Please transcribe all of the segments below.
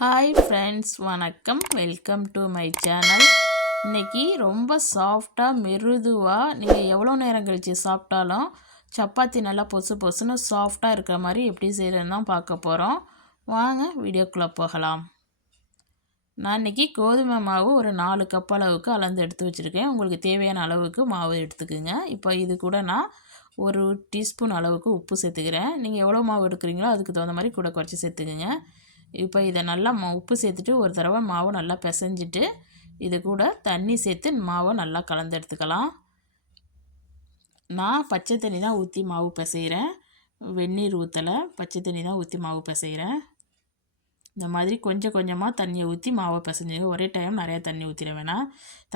Hi friends வணக்கம். Welcome to my channel இன்றைக்கி ரொம்ப சாஃப்டாக மெருதுவாக நீங்கள் எவ்வளோ நேரம் கழித்து சாப்பிட்டாலும் சப்பாத்தி நல்லா பொசு பொசுன்னு சாஃப்டாக இருக்கிற மாதிரி எப்படி செய்கிறதுன்னு தான் பார்க்க போகிறோம் வாங்க வீடியோக்குள்ளே போகலாம். நான் இன்றைக்கி கோதுமை மாவு ஒரு நாலு கப் அளவுக்கு அளந்து எடுத்து வச்சுருக்கேன். உங்களுக்கு தேவையான அளவுக்கு மாவு எடுத்துக்குங்க. இப்போ இது கூட நான் ஒரு டீஸ்பூன் அளவுக்கு உப்பு சேர்த்துக்கிறேன். நீங்கள் எவ்வளோ மாவு எடுக்கிறீங்களோ அதுக்கு தகுந்த மாதிரி கூட குறைச்சி சேர்த்துக்குங்க. இப்போ இதை நல்லா உப்பு சேர்த்துட்டு ஒரு தடவை மாவை நல்லா பிசைஞ்சிட்டு இது கூட தண்ணி சேர்த்து மாவை நல்லா கலந்து எடுத்துக்கலாம். நான் பச்சை தண்ணி தான் ஊற்றி மாவு பிசைகிறேன் வெந்நீர் ஊற்றலை பச்சை தண்ணி தான் ஊற்றி மாவு பிசைகிறேன் இந்த மாதிரி கொஞ்சம் கொஞ்சமாக தண்ணியை ஊற்றி மாவை பிசைஞ்சுங்க ஒரே டைம் நிறையா தண்ணி ஊற்றிட வேணாம்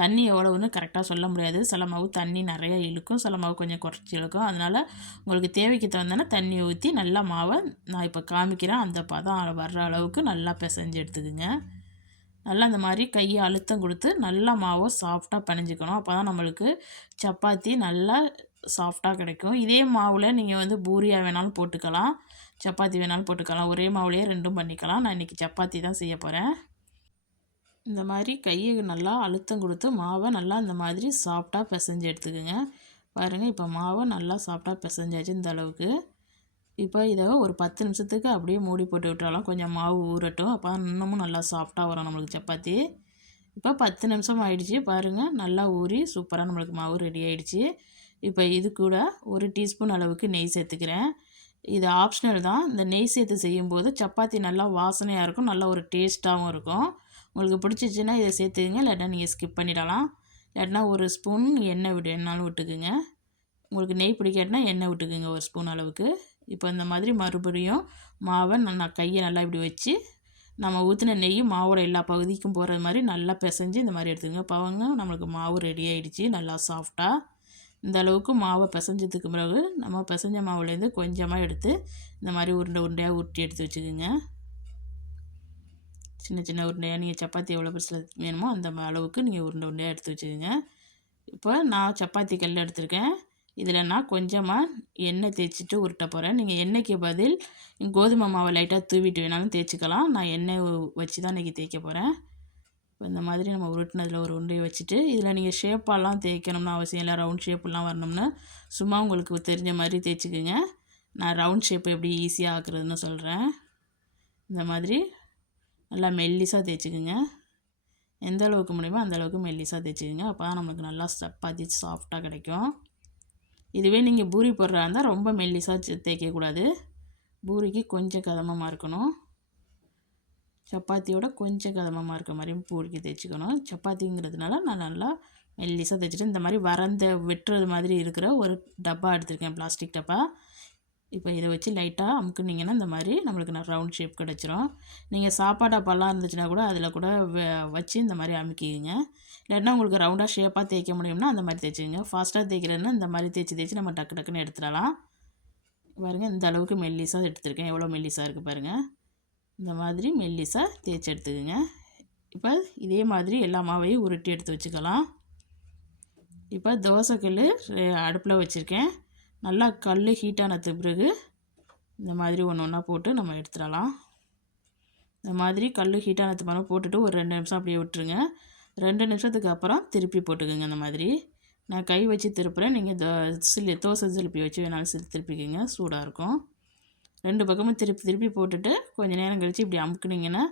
தண்ணி எவ்வளோன்னு கரெக்டாக சொல்ல முடியாது. சில மாவு தண்ணி நிறைய இழுக்கும். சில மாவு கொஞ்சம் குறைச்சி இழுக்கும். அதனால் உங்களுக்கு தேவைக்கு தகுந்தானே தண்ணியை ஊற்றி நல்லா மாவை நான் இப்போ காமிக்கிறேன். அந்த பதம் வர்ற அளவுக்கு நல்லா பிசைஞ்சு எடுத்துக்குங்க. நல்லா அந்த மாதிரி கையை அழுத்தம் கொடுத்து நல்லா மாவை சாஃப்டாக பணிஞ்சிக்கணும். அப்போ தான் நம்மளுக்கு சப்பாத்தி நல்லா சாஃப்டாக கிடைக்கும். இதே மாவில் நீங்கள் வந்து பூரியா வேணாலும் போட்டுக்கலாம். சப்பாத்தி வேணாலும் போட்டுக்கலாம். ஒரே மாவுலேயே ரெண்டும் பண்ணிக்கலாம். நான் இன்றைக்கி சப்பாத்தி தான் செய்ய போகிறேன் இந்த மாதிரி கையை நல்லா அழுத்தம் கொடுத்து மாவை நல்லா இந்த மாதிரி சாஃப்டாக பிசைஞ்சு எடுத்துக்கோங்க. பாருங்கள் இப்போ மாவை நல்லா சாஃப்டாக பிசைஞ்சாச்சு இந்த அளவுக்கு. இப்போ இதை ஒரு பத்து நிமிஷத்துக்கு அப்படியே மூடி போட்டு விட்டாலும் கொஞ்சம் மாவு ஊறட்டும். அப்போ இன்னமும் நல்லா சாஃப்டாக வரும் நம்மளுக்கு சப்பாத்தி. இப்போ பத்து நிமிஷம் ஆயிடுச்சு. பாருங்கள் நல்லா ஊறி சூப்பராக நம்மளுக்கு மாவு ரெடி ஆகிடுச்சி இப்போ இது கூட ஒரு டீஸ்பூன் அளவுக்கு நெய் சேர்த்துக்கிறேன். இது ஆப்ஷனல் தான். இந்த நெய் சேர்த்து செய்யும்போது சப்பாத்தி நல்லா வாசனையாக இருக்கும் நல்லா ஒரு டேஸ்ட்டாகவும் இருக்கும். உங்களுக்கு பிடிச்சிச்சின்னா இதை சேர்த்துக்குங்க இல்லாட்டா நீங்கள் ஸ்கிப் பண்ணிடலாம். இல்லாட்டினா ஒரு ஸ்பூன் எண்ணெய் விட்டு எண்ணாலும் விட்டுக்குங்க. உங்களுக்கு நெய் பிடிக்காட்டினா எண்ணெய் விட்டுக்குங்க ஒரு ஸ்பூன் அளவுக்கு. இப்போ இந்த மாதிரி மறுபடியும் மாவை நான் கையை நல்லா இப்படி வச்சு நம்ம ஊற்றின நெய் மாவோட எல்லா பகுதிக்கும் போகிற மாதிரி நல்லா பிசைஞ்சு இந்த மாதிரி எடுத்துக்கோங்க. பவங்க நம்மளுக்கு மாவு ரெடி ஆகிடுச்சு நல்லா சாஃப்டாக இந்த அளவுக்கு மாவை பிசைஞ்சதுக்கு பிறகு நம்ம பிசைஞ்ச மாவுலேருந்து கொஞ்சமாக எடுத்து இந்த மாதிரி உருண்டை உருண்டையாக உருட்டி எடுத்து வச்சுக்கோங்க. சின்ன சின்ன உருண்டையாக நீங்கள் சப்பாத்தி எவ்வளோ பெருசில் வேணுமோ அந்த அளவுக்கு நீங்கள் உருண்டை உருண்டையாக எடுத்து வச்சுக்கோங்க. இப்போ நான் சப்பாத்தி கல் எடுத்திருக்கேன். இதில் நான் கொஞ்சமாக எண்ணெய் தேய்ச்சிட்டு உருட்ட போகிறேன். நீங்கள் எண்ணெய்க்கு பதில் கோதுமை மாவை லைட்டாக தூவிட்டு வேணாலும் தேய்ச்சிக்கலாம். நான் எண்ணெய் வச்சு தான் இன்றைக்கி தேய்க்க போகிறேன். அந்த மாதிரி நம்ம உருட்டினதில் ஒரு உருண்டையை வச்சுட்டு இதில் நீங்கள் ஷேப்பாலாம் தேய்க்கணும்னு அவசியம் இல்லை. ரவுண்ட் ஷேப்லாம் வரணும்னு சும்மா உங்களுக்கு தெரிஞ்ச மாதிரி தேய்ச்சிக்கோங்க. நான் ரவுண்ட் ஷேப் எப்படி ஈஸியாக ஆக்குறதுன்னு சொல்கிறேன் இந்த மாதிரி நல்லா மெல்லிஸாக தேய்ச்சிக்கோங்க. எந்த அளவுக்கு முடியுமோ அந்த அளவுக்கு மெல்லிஸாக தேய்ச்சிக்கோங்க. அப்போ தான் நமக்கு நல்லா சப்பாத்தி சாஃப்டாக கிடைக்கும். இதுவே நீங்கள் பூரி போடுறா இருந்தால் ரொம்ப மெல்லிஸாக தேய்க்கக்கூடாது பூரிக்கு கொஞ்சம் கதமமாக இருக்கணும் சப்பாத்தியோட கொஞ்சம் கதமமாக இருக்க மாதிரியும் பூரிக்கு தேய்ச்சிக்கணும். சப்பாத்திங்கிறதுனால நான் நல்லா மெல்லிசாக தைச்சிட்டு இந்த மாதிரி வறந்த வெட்டுறது மாதிரி இருக்கிற ஒரு டப்பா எடுத்திருக்கேன் பிளாஸ்டிக் டப்பா. இப்போ இதை வச்சு லைட்டாக அமுக்குனிங்கன்னா இந்த மாதிரி நம்மளுக்கு நான் ரவுண்ட் ஷேப் கிடச்சிரும். நீங்கள் சாப்பாடு டப்பாலாம் இருந்துச்சுன்னா கூட அதில் கூட வச்சு இந்த மாதிரி அமுக்கிங்க இல்லைன்னா உங்களுக்கு ரவுண்டாக ஷேப்பாக தேய்க்க முடியும்னா அந்த மாதிரி தேய்ச்சிங்க ஃபாஸ்ட்டாக தேய்க்கிறதுனா இந்த மாதிரி தேய்ச்சி தேய்ச்சி நம்ம டக்கு டக்குன்னு எடுத்துடலாம். பாருங்கள் இந்த அளவுக்கு மெல்லிஸாக எடுத்துருக்கேன். எவ்வளோ மெல்லிஸாக இருக்குது பாருங்கள் இந்த மாதிரி மெல்லிசாக தேய்ச்சி எடுத்துக்கோங்க. இப்போ இதே மாதிரி எல்லா மாவையும் உருட்டி எடுத்து வச்சுக்கலாம். இப்போ தோசைக்கல் அடுப்பில் வச்சுருக்கேன். நல்லா கல் ஹீட்டானது பிறகு இந்த மாதிரி ஒன்று ஒன்றா போட்டு நம்ம எடுத்துடலாம். இந்த மாதிரி கல் ஹீட்டானது மரம் போட்டுட்டு ஒரு ரெண்டு நிமிஷம் அப்படியே விட்டுருங்க. ரெண்டு நிமிஷத்துக்கு அப்புறம் திருப்பி போட்டுக்கோங்க இந்த மாதிரி. நான் கை வச்சு திருப்புறேன். நீங்கள் தோ சில்லி தோசை சிலிப்பி வச்சு வேணாலும் திருப்பிக்கோங்க. சூடாக இருக்கும். ரெண்டு பக்கமும் திருப்பி திருப்பி போட்டுட்டு கொஞ்சம் நேரம் கழித்து இப்படி அமுக்குனிங்கன்னா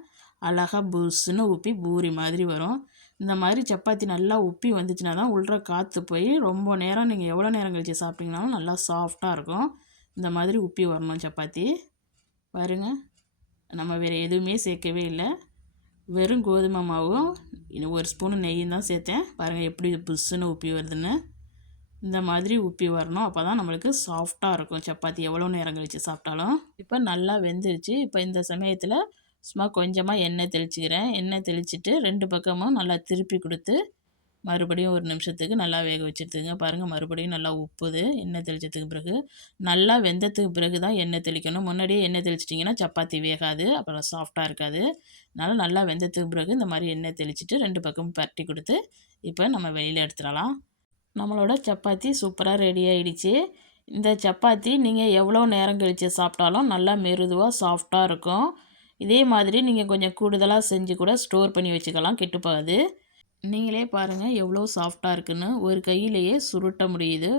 அழகாக புஷ்ஷுன்னு உப்பி பூரி மாதிரி வரும். இந்த மாதிரி சப்பாத்தி நல்லா உப்பி வந்துச்சுன்னா தான் உள்ள காற்று போய் ரொம்ப நேரம் நீங்கள் எவ்வளோ நேரம் கழித்து சாப்பிட்டீங்கனாலும் நல்லா சாஃப்டாக இருக்கும். இந்த மாதிரி உப்பி வரணும் சப்பாத்தி. பாருங்கள் நம்ம வேறு எதுவுமே சேர்க்கவே இல்லை. வெறும் கோதுமை மாவும் ஒரு ஸ்பூனு நெய்யும் தான் சேர்த்தேன். பாருங்கள் எப்படி புஷ்ஷுன்னு உப்பி வருதுன்னு. இந்த மாதிரி உப்பி வரணும். அப்போ தான் நம்மளுக்கு சாஃப்டாக இருக்கும். சப்பாத்தி எவ்வளோ நேரம் கழித்து சாப்பிட்டாலும். இப்போ நல்லா வெந்துருச்சு. இப்போ இந்த சமயத்தில் சும்மா கொஞ்சமாக எண்ணெய் தெளிச்சிக்கிறேன். எண்ணெய் தெளிச்சிட்டு ரெண்டு பக்கமும் நல்லா திருப்பி கொடுத்து மறுபடியும் ஒரு நிமிஷத்துக்கு நல்லா வேக வச்சுருத்துங்க. பாருங்கள் மறுபடியும் நல்லா உப்புது. எண்ணெய் தெளிச்சதுக்கு பிறகு நல்லா வெந்ததுக்கு பிறகு தான் எண்ணெய் தெளிக்கணும். முன்னாடியே எண்ணெய் தெளிச்சிட்டிங்கன்னா சப்பாத்தி வேகாது. அப்புறம் சாஃப்டாக இருக்காது. அதனால் நல்லா வெந்ததுக்கு பிறகு இந்த மாதிரி எண்ணெய் தெளிச்சிட்டு ரெண்டு பக்கமும் பரட்டி கொடுத்து இப்போ நம்ம வெளியில் எடுத்துடலாம். நம்மளோட சப்பாத்தி சூப்பராக ரெடி ஆகிடுச்சு இந்த சப்பாத்தி நீங்கள் எவ்வளோ நேரம் கழித்து சாப்பிட்டாலும் நல்லா மெருதுவாக சாஃப்டாக இருக்கும். இதே மாதிரி நீங்கள் கொஞ்சம் கூடுதலாக செஞ்சு கூட ஸ்டோர் பண்ணி வச்சுக்கலாம் கெட்டுப்போகாது. நீங்களே பாருங்கள் எவ்வளோ சாஃப்டாக இருக்குன்னு. ஒரு கையிலேயே சுருட்ட முடியுது.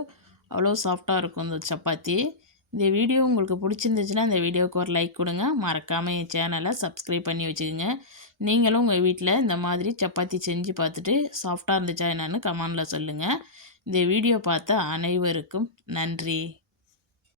அவ்வளோ சாஃப்டாக இருக்கும் இந்த சப்பாத்தி. இந்த வீடியோ உங்களுக்கு பிடிச்சிருந்துச்சுன்னா இந்த வீடியோவுக்கு ஒரு லைக் கொடுங்க. மறக்காமல் என் சேனலை சப்ஸ்கிரைப் பண்ணி வச்சுக்கோங்க. நீங்களும் உங்கள் வீட்டில் இந்த மாதிரி சப்பாத்தி செஞ்சு பார்த்துட்டு சாஃப்டாக இருந்துச்சா என்னென்னு கமெண்டில் சொல்லுங்கள் இந்த வீடியோ பார்த்த அனைவருக்கும் நன்றி.